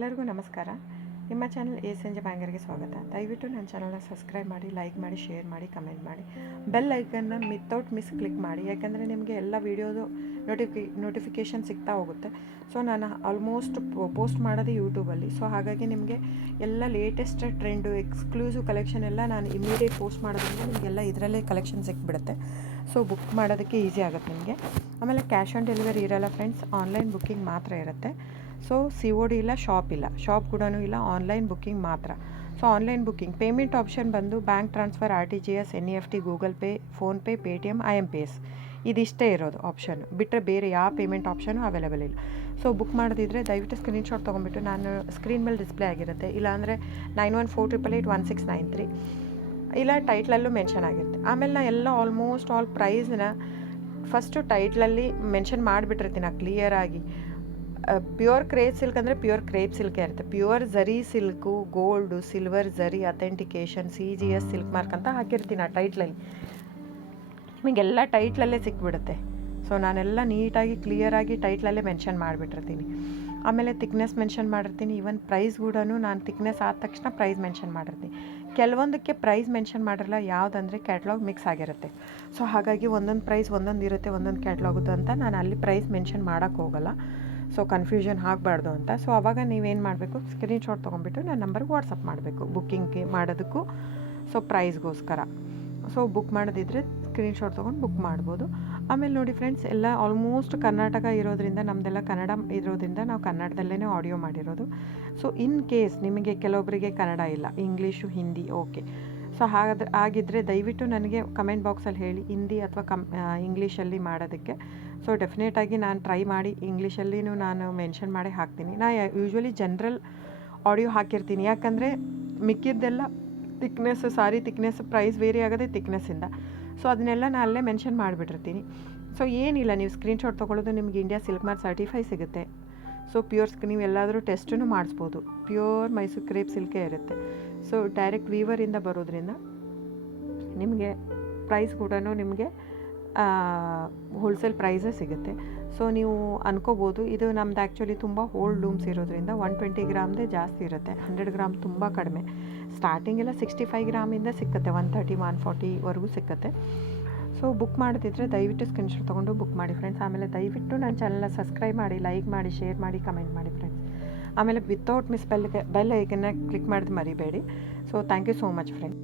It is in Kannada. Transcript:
ಎಲ್ಲರಿಗೂ ನಮಸ್ಕಾರ. ನಿಮ್ಮ ಚಾನಲ್ ASNJ ಬ್ಯಾಂಗರ್ಗೆ ಸ್ವಾಗತ. ದಯವಿಟ್ಟು ನನ್ನ ಚಾನಲ್ನ ಸಬ್ಸ್ಕ್ರೈಬ್ ಮಾಡಿ, ಲೈಕ್ ಮಾಡಿ, ಶೇರ್ ಮಾಡಿ, ಕಮೆಂಟ್ ಮಾಡಿ, ಬೆಲ್ ಐಕನ್ನ ವಿತೌಟ್ ಮಿಸ್ ಕ್ಲಿಕ್ ಮಾಡಿ. ಯಾಕೆಂದರೆ ನಿಮಗೆ ಎಲ್ಲ ವೀಡಿಯೋದು ನೋಟಿಫಿಕೇಷನ್ ಸಿಗ್ತಾ ಹೋಗುತ್ತೆ. ಸೊ ನಾನು ಆಲ್ಮೋಸ್ಟ್ ಪೋಸ್ಟ್ ಮಾಡೋದು ಯೂಟ್ಯೂಬಲ್ಲಿ. ಸೊ ಹಾಗಾಗಿ ನಿಮಗೆ ಎಲ್ಲ ಲೇಟೆಸ್ಟ್ ಟ್ರೆಂಡು, ಎಕ್ಸ್ಕ್ಲೂಸಿವ್ ಕಲೆಕ್ಷನ್ ಎಲ್ಲ ನಾನು ಇಮಿಡಿಯೇಟ್ ಪೋಸ್ಟ್ ಮಾಡೋದ್ರಿಂದ ನಿಮಗೆಲ್ಲ ಇದರಲ್ಲೇ ಕಲೆಕ್ಷನ್ ಸಿಕ್ಬಿಡುತ್ತೆ. ಸೊ ಬುಕ್ ಮಾಡೋದಕ್ಕೆ ಈಸಿ ಆಗುತ್ತೆ ನಿಮಗೆ. ಆಮೇಲೆ ಕ್ಯಾಶ್ ಆನ್ ಡೆಲಿವರಿ ಇರೋಲ್ಲ ಫ್ರೆಂಡ್ಸ್, ಆನ್ಲೈನ್ ಬುಕ್ಕಿಂಗ್ ಮಾತ್ರ ಇರುತ್ತೆ. ಸೊ COD ಇಲ್ಲ, ಶಾಪ್ ಕೂಡ ಇಲ್ಲ, ಆನ್ಲೈನ್ ಬುಕ್ಕಿಂಗ್ ಮಾತ್ರ. So online booking payment option ಬಂದು bank transfer, RTGS, NEFT, Google Pay, PhonePe, Paytm, IMPS ಇದಿಷ್ಟೇ ಇರೋದು ಆಪ್ಷನ್. ಬಿಟ್ಟರೆ ಬೇರೆ ಯಾವ ಪೇಮೆಂಟ್ ಆಪ್ಷನು ಅವೈಲೇಬಲ್ ಇಲ್ಲ. ಸೊ ಬುಕ್ ಮಾಡೋದಿದ್ರೆ ದಯವಿಟ್ಟು ಸ್ಕ್ರೀನ್ಶಾಟ್ ತೊಗೊಂಬಿಟ್ಟು ನಾನು ಸ್ಕ್ರೀನ್ ಮೇಲೆ ಡಿಸ್ಪ್ಲೇ ಆಗಿರುತ್ತೆ, ಇಲ್ಲಾಂದರೆ 9148881693 ಇಲ್ಲ ಟೈಟ್ಲಲ್ಲೂ ಮೆನ್ಷನ್ ಆಗಿರುತ್ತೆ. ಆಮೇಲೆ ನಾನು ಎಲ್ಲ ಆಲ್ಮೋಸ್ಟ್ ಆಲ್ ಪ್ರೈಸ್ನ ಫಸ್ಟು ಟೈಟ್ಲಲ್ಲಿ ಮೆನ್ಷನ್ ಮಾಡಿಬಿಟ್ಟಿರ್ತೀನಿ ಕ್ಲಿಯರಾಗಿ. ಪ್ಯೂರ್ ಕ್ರೇಪ್ ಸಿಲ್ಕ್ ಅಂದರೆ ಪ್ಯೂರ್ ಕ್ರೇಪ್ ಸಿಲ್ಕೇ ಇರುತ್ತೆ. ಪ್ಯೂರ್ ಝರಿ ಸಿಲ್ಕು, ಗೋಲ್ಡು, ಸಿಲ್ವರ್ ಝರಿ, ಅಥೆಂಟಿಕೇಷನ್, CGS ಸಿಲ್ಕ್ ಮಾರ್ಕ್ ಅಂತ ಹಾಕಿರ್ತೀನಿ ಆ ಟೈಟ್ಲಲ್ಲಿ. ನಿಮಗೆಲ್ಲ ಟೈಟ್ಲಲ್ಲೇ ಸಿಕ್ಬಿಡುತ್ತೆ. ಸೊ ನಾನೆಲ್ಲ ನೀಟಾಗಿ ಕ್ಲಿಯರಾಗಿ ಟೈಟ್ಲಲ್ಲೇ ಮೆನ್ಷನ್ ಮಾಡಿಬಿಟ್ಟಿರ್ತೀನಿ. ಆಮೇಲೆ ತಿಕ್ನೆಸ್ ಮೆನ್ಷನ್ ಮಾಡಿರ್ತೀನಿ. ಈವನ್ ಪ್ರೈಸ್ ಕೂಡ ನಾನು ತಿಕ್ನೆಸ್ ಆದ ತಕ್ಷಣ ಪ್ರೈಸ್ ಮೆನ್ಷನ್ ಮಾಡಿರ್ತೀನಿ. ಕೆಲವೊಂದಕ್ಕೆ ಪ್ರೈಸ್ ಮೆನ್ಷನ್ ಮಾಡಿರಲ್ಲ, ಯಾವುದಂದರೆ ಕ್ಯಾಟ್ಲಾಗ್ ಮಿಕ್ಸ್ ಆಗಿರುತ್ತೆ. ಸೊ ಹಾಗಾಗಿ ಒಂದೊಂದು ಪ್ರೈಸ್ ಒಂದೊಂದು ಇರುತ್ತೆ, ಒಂದೊಂದು ಕ್ಯಾಟ್ಲಾಗುದು ಅಂತ ನಾನು ಅಲ್ಲಿ ಪ್ರೈಸ್ ಮೆನ್ಷನ್ ಮಾಡೋಕ್ಕೆ ಹೋಗಲ್ಲ. ಸೊ ಕನ್ಫ್ಯೂಷನ್ ಆಗಬಾರ್ದು ಅಂತ. ಸೊ ಆವಾಗ ನೀವೇನು ಮಾಡಬೇಕು, ಸ್ಕ್ರೀನ್ಶಾಟ್ ತೊಗೊಂಡ್ಬಿಟ್ಟು ನನ್ನ ನಂಬರ್ಗೆ ವಾಟ್ಸಪ್ ಮಾಡಬೇಕು ಬುಕ್ಕಿಂಗ್ಗೆ ಮಾಡೋದಕ್ಕೂ, ಸೊ ಪ್ರೈಸ್ಗೋಸ್ಕರ. ಸೊ ಬುಕ್ ಮಾಡೋದಿದ್ರೆ ಸ್ಕ್ರೀನ್ಶಾಟ್ ತೊಗೊಂಡು ಬುಕ್ ಮಾಡ್ಬೋದು. ಆಮೇಲೆ ನೋಡಿ ಫ್ರೆಂಡ್ಸ್, ಎಲ್ಲ ಆಲ್ಮೋಸ್ಟ್ ಕರ್ನಾಟಕ ಇರೋದ್ರಿಂದ, ನಮ್ಮದೆಲ್ಲ ಕನ್ನಡ ಇರೋದ್ರಿಂದ ನಾವು ಕನ್ನಡದಲ್ಲೇ ಆಡಿಯೋ ಮಾಡಿರೋದು. ಸೊ ಇನ್ ಕೇಸ್ ನಿಮಗೆ ಕೆಲವೊಬ್ಬರಿಗೆ ಕನ್ನಡ ಇಲ್ಲ, ಇಂಗ್ಲೀಷು, ಹಿಂದಿ, ಓಕೆ. ಸೊ ಆಗಿದ್ದರೆ ದಯವಿಟ್ಟು ನನಗೆ ಕಮೆಂಟ್ ಬಾಕ್ಸಲ್ಲಿ ಹೇಳಿ, ಹಿಂದಿ ಅಥವಾ ಇಂಗ್ಲೀಷಲ್ಲಿ ಮಾಡೋದಕ್ಕೆ. ಸೊ ಡೆಫಿನೆಟಾಗಿ ನಾನು ಟ್ರೈ ಮಾಡಿ ಇಂಗ್ಲೀಷಲ್ಲಿನೂ ನಾನು ಮೆನ್ಷನ್ ಮಾಡಿ ಹಾಕ್ತೀನಿ. ನಾನು ಯೂಶ್ವಲಿ ಜನರಲ್ ಆಡಿಯೋ ಹಾಕಿರ್ತೀನಿ, ಯಾಕಂದರೆ ಮಿಕ್ಕಿದ್ದೆಲ್ಲ ತಿಕ್ನೆಸ್, ಸಾರಿ ತಿಕ್ನೆಸ್ ಪ್ರೈಸ್ ವೇರಿ ಆಗೋದೇ ತಿಕ್ನೆಸ್ಸಿಂದ. ಸೊ ಅದನ್ನೆಲ್ಲ ನಾನು ಅಲ್ಲೇ ಮೆನ್ಷನ್ ಮಾಡಿಬಿಟ್ಟಿರ್ತೀನಿ. ಸೊ ಏನಿಲ್ಲ, ನೀವು ಸ್ಕ್ರೀನ್ಶಾಟ್ ತೊಗೊಳ್ಳೋದು, ನಿಮಗೆ ಇಂಡಿಯಾ ಸಿಲ್ಕ್ ಮಾರ್ಕ್ ಸರ್ಟಿಫೈ ಸಿಗುತ್ತೆ. ಸೊ ನೀವು ಎಲ್ಲಾದರೂ ಟೆಸ್ಟನ್ನು ಮಾಡಿಸ್ಬೋದು. ಪ್ಯೂರ್ ಮೈಸೂರು ಕ್ರೇಪ್ ಸಿಲ್ಕೇ ಇರುತ್ತೆ. ಸೊ ಡೈರೆಕ್ಟ್ ವೀವರಿಂದ ಬರೋದ್ರಿಂದ ನಿಮಗೆ ಪ್ರೈಸ್ ಕೂಡ ನಿಮಗೆ ಹೋಲ್ಸೇಲ್ ಪ್ರೈಸೇ ಸಿಗುತ್ತೆ. ಸೊ ನೀವು ಅನ್ಕೋಬೋದು, ಇದು ನಮ್ದು ಆ್ಯಕ್ಚುಲಿ ತುಂಬ ಹೋಲ್ಡ್ ಲೂಮ್ಸ್ ಇರೋದ್ರಿಂದ 120 ಗ್ರಾಮ್ದೇ ಜಾಸ್ತಿ ಇರುತ್ತೆ, 100 ಗ್ರಾಮ್ ತುಂಬ ಕಡಿಮೆ. ಸ್ಟಾರ್ಟಿಂಗೆಲ್ಲ 65 ಗ್ರಾಮಿಂದ ಸಿಕ್ಕತ್ತೆ, 130, 140ವರೆಗೂ ಸಿಕ್ಕತ್ತೆ. ಸೊ ಬುಕ್ ಮಾಡೋದಿದ್ರೆ ದಯವಿಟ್ಟು ಸ್ಕ್ರೀನ್ಶಾಟ್ ತೊಗೊಂಡು ಬುಕ್ ಮಾಡಿ ಫ್ರೆಂಡ್ಸ್. ಆಮೇಲೆ ದಯವಿಟ್ಟು ನನ್ನ ಚಾನಲ್ನ ಸಬ್ಸ್ಕ್ರೈಬ್ ಮಾಡಿ, ಲೈಕ್ ಮಾಡಿ, ಶೇರ್ ಮಾಡಿ, ಕಮೆಂಟ್ ಮಾಡಿ ಫ್ರೆಂಡ್ಸ್. ಆಮೇಲೆ ವಿತೌಟ್ ಮಿಸ್ ಬೆಲ್ ಐಕನ್ನ ಕ್ಲಿಕ್ ಮಾಡೋದು ಮರಿಬೇಡಿ. So thank you so much friends.